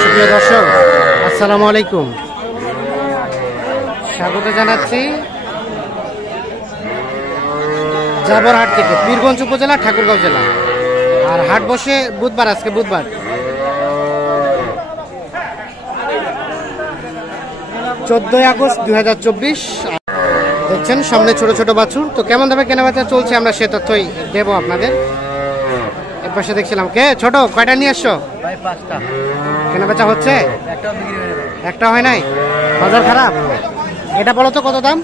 সুপ্রিয় দর্শক, আসসালামু আলাইকুম। স্বাগত জানাচ্ছি জাবরহাট থেকে, পীরগঞ্জ উপজেলা, ঠাকুরগাঁও জেলা। আর হাট বসে বুধবার, আজকে বুধবার 14 আগস্ট 2024। দেখছেন সামনে ছোট ছোট বাছুর। তো কেমন দামে কেনাবেচা চলছে আমরা সে তথ্যই দেব আপনাদের। এর পাশে দেখছিলাম, কে ছোট কয়টা নিয়ে আসছো? কেনাবেচা হচ্ছে? একটা হয় নাই, বাজার খারাপ। এটা বলো তো কত দাম?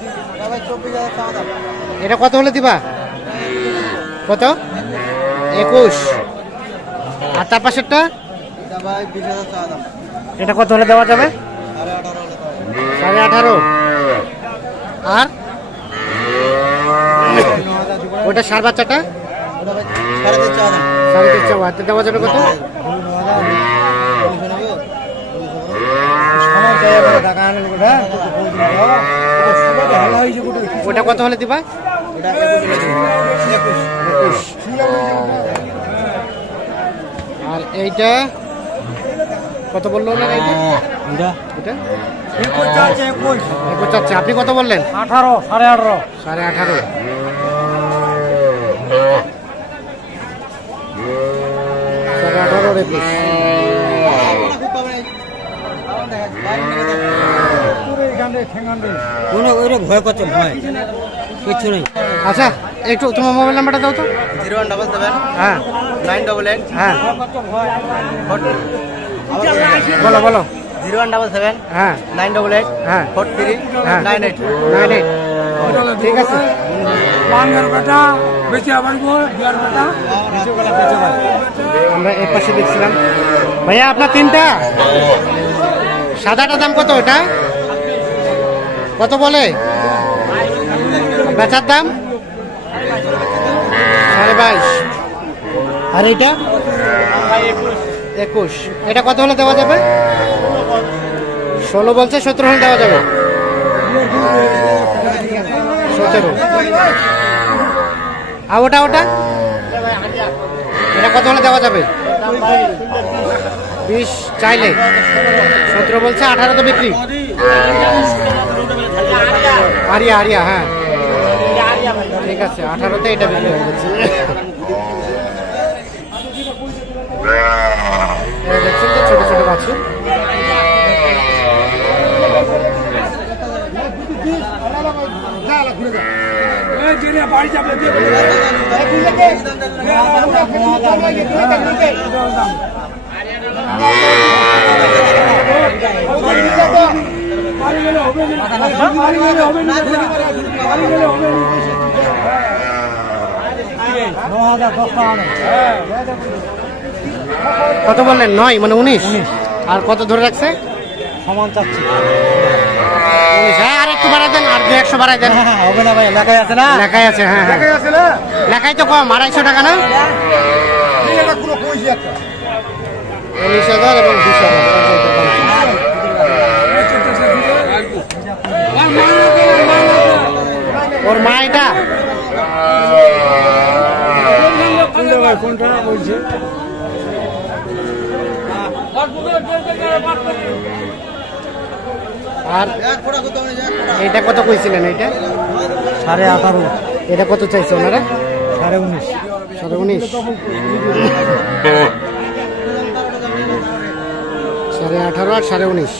এটা কত হলে দিবা? কত? 21। আর তার পাশেরটা? এটা কত হলে দেওয়া যাবে? 18.5। আর ওটা সার বাচ্চাটা? 3.5 দেওয়া যাবে কত? ওটা কত হলে দিবা? 21। আর এইটা কত বললো না? এটা 21 চাচ্ছে। আপনি কত বললেন? 18, 18.5। 18.5। ভয় করছে, ভয় কিচ্ছু নেই। আচ্ছা, একটু তোমার মোবাইল নাম্বারটা দাও তো। 0177 হ্যাঁ 988 হ্যাঁ বলো বলো। 0177 হ্যাঁ 988 হ্যাঁ 43 হ্যাঁ 98 98। ঠিক আছে। আমরা এর পাশে দেখছিলাম, ভাইয়া আপনার তিনটা সাদাটা দাম কত? ওটা কত বলে? বেচার দাম 22.5। আর এইটা 21। এটা কত হলে দেওয়া যাবে? 16 বলছে, 17 হলে দেওয়া যাবে। 17। আর ওটা ওটা এটা কত হলে দেওয়া যাবে? 20 চাইলে, 17 বলছে, 18 তো বিক্রি। আরিয়া আরিয়া, হ্যাঁ ঠিক আছে, 18তে এটা বিক্রি হয়ে গেছে। দেখছেন তো ছোট ছোট বাছুর। কত বললেন? 9 মানে 19। আর কত ধরে রাখছে? সমান চাচ্ছি। 19। হ্যাঁ, আর একটু বাড়াই দেন, আর 200 বাড়াই দেন। হবে না ভাই, লেখাই আছে না? লেখাই আছে, হ্যাঁ লেখাই তো কম, 250 টাকা না? 19,000 এবং 20,000। ওর মা এটা কোনটা বলছে? আর এটা কত কইছিলেন? এটা 18.5। এটা কত চাইছে ওনারা? 19.5। 19.5। 18.5 আর 19.5।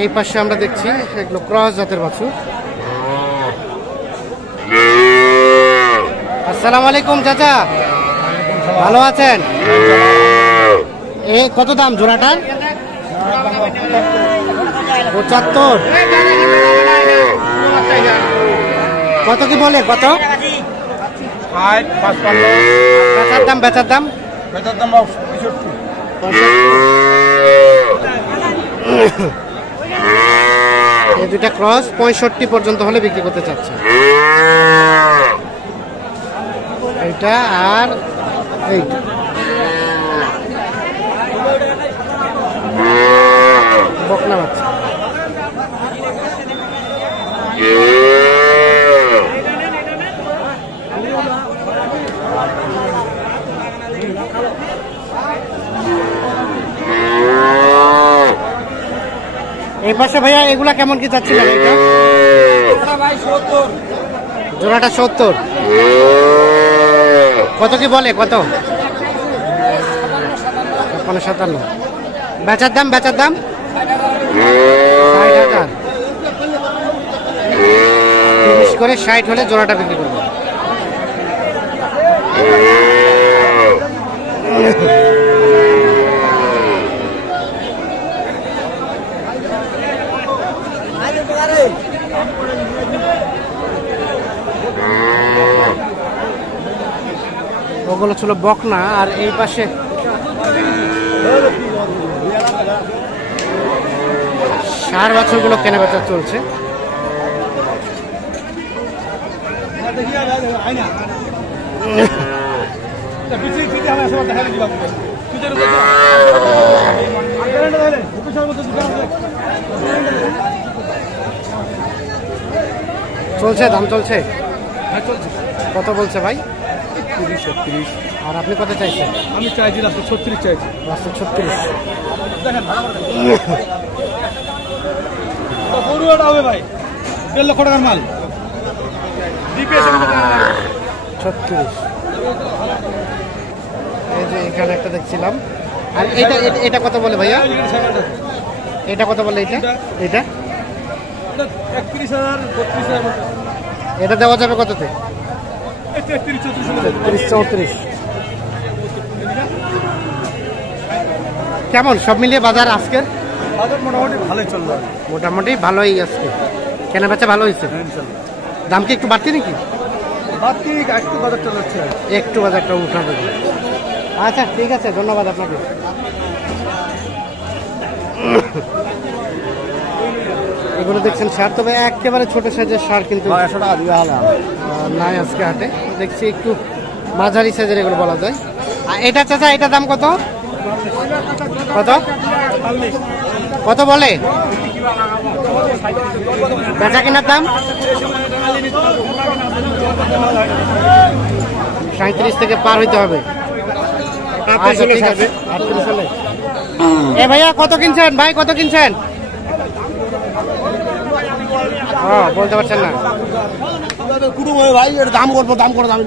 এই পাশে আমরা দেখছি এগুলো ক্রস জাতের বাছুর। আসসালামু আলাইকুম চাচা, ভালো আছেন? এই কত দাম জোড়াটার? 75। কত কি বলে? কত বেচার দাম? বেচার দাম 65। এই দুটা ক্রস 65 পর্যন্ত হলে বিক্রি করতে চাচ্ছে। এইটা আর এইটা কেনা বাচ্চা। এই পাশে ভাইয়া এগুলা কেমন কি চাচ্ছিলেন? এটা জোড়াটা 70। কত কি বলে? কত? 57। বেচার দাম? 60,000 30 করে 60 হলে জোড়াটা বিক্রি করবো। ওগুলো ছিল বকনা। আর এই পাশে ষাঁড় বাছুরগুলো কেনাবেচা চলছে। চলছে, দাম চলছে। কত বলছে ভাই? 30-36। আর আপনি কত চাইছেন? আমি চাইছি লাস্টে 36 চাইছি। লাস্টে 36। গরুটা হবে ভাই 1.5 লক্ষ টাকার মাল। 36। এই যে এখানে একটা দেখছিলাম। আর এটা এটা কত বলে ভাইয়া? এটা কত বলে? এটা 31,000 32,000। এটা দেওয়া যাবে কততে? 33-34। কেমন সব মিলিয়ে বাজার আজকের? বাজার মোটামুটি ভালোই চললো। মোটামুটি ভালোই আজকে কেনা বেচা ভালো হয়েছে। দাম কি একটু বাড়তি নাকি? বাড়তি একটু বাজার চলাচ্ছে, একটু বাজারটা উঠাবে। আচ্ছা ঠিক আছে, ধন্যবাদ আপনাকে। এগুলো দেখছেন সার, তবে একেবারে ছোট সাইজের সার কিন্তু 100 টাকা দিবে হালা নাই আজকে হাটে। দেখছি একটু মাঝারি সাইজের এগুলো বলা যায়। আর এটা চাচা, এটা দাম কত? কত কত বলে? বেচা কেনার দাম 37 থেকে পার হইতে হবে। আচ্ছা ঠিক আছে, 38 হলে। এ ভাইয়া কত কিনছেন? ভাই কত কিনছেন? বলতে পারছেন না। ভাই দাম করবো, দাম করে দাম